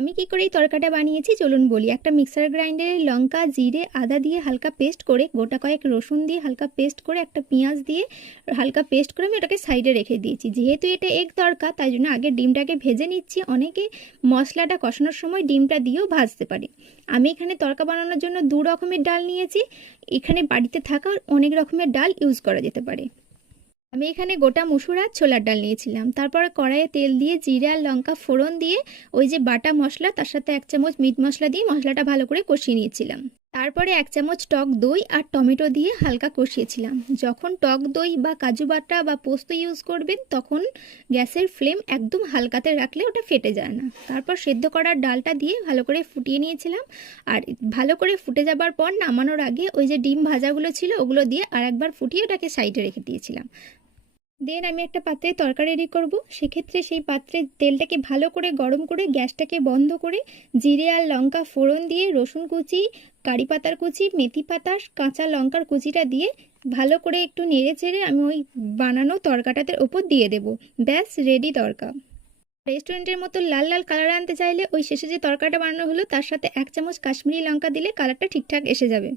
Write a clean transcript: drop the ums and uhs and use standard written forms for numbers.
আমি কি করে এই তরকাটা বানিয়েছি চলুন বলি। একটা মিক্সার গ্রাইন্ডারে লঙ্কা, জিরে, আদা দিয়ে হালকা পেস্ট করে, গোটা কয়েক রসুন দিয়ে হালকা পেস্ট করে, একটা পেঁয়াজ দিয়ে হালকা পেস্ট করে আমি ওটাকে সাইডে রেখে দিয়েছি। যেহেতু এটা এগ তরকা তাই জন্য আগে ডিমটাকে ভেজে নিচ্ছি। অনেকে মশলাটা কষানোর সময় ডিমটা দিয়েও ভাজতে পারে। আমি এখানে তরকা বানানোর জন্য 2 রকমের ডাল নিয়েছি। এখানে বাড়িতে থাকা অনেক রকমের ডাল ইউজ করা যেতে পারে। আমি এখানে গোটা মুসুর আর ছোলার ডাল নিয়েছিলাম। তারপর কড়াইয়ে তেল দিয়ে জিরে আর লঙ্কা ফোড়ন দিয়ে ওই যে বাটা মশলা, তার সাথে 1 চামচ মিট মশলা দিয়ে মশলাটা ভালো করে কষিয়ে নিয়েছিলাম। তারপরে 1 চামচ টক দই আর টমেটো দিয়ে হালকা কষিয়েছিলাম। যখন টক দই বা কাজু বাটা বা পোস্ত ইউজ করবেন তখন গ্যাসের ফ্লেম একদম হালকাতে রাখলে ওটা ফেটে যায় না। তারপর সেদ্ধ করার ডালটা দিয়ে ভালো করে ফুটিয়ে নিয়েছিলাম। আর ভালো করে ফুটে যাবার পর নামানোর আগে ওই যে ডিম ভাজাগুলো ছিল ওগুলো দিয়ে আর একবার ফুটিয়ে ওটাকে সাইডে রেখে দিয়েছিলাম। দেন আমি একটা পাত্রে তরকা রেডি করব। সেক্ষেত্রে সেই পাত্রে তেলটাকে ভালো করে গরম করে গ্যাসটাকে বন্ধ করে জিরে আর লঙ্কা ফোড়ন দিয়ে রসুন কুচি, কারি পাতার কুচি, মেথি পাতা, কাঁচা লঙ্কার কুচিটা দিয়ে ভালো করে একটু নেড়ে চেড়ে আমি ওই বানানো তরকাটাতে ওপর দিয়ে দেব। ব্যাস রেডি তরকা। রেস্টুরেন্টের মতো লাল লাল কালার আনতে চাইলে ওই শেষে যে তরকাটা বানানো হলো তার সাথে 1 চামচ কাশ্মীরি লঙ্কা দিলে কালারটা ঠিকঠাক এসে যাবে।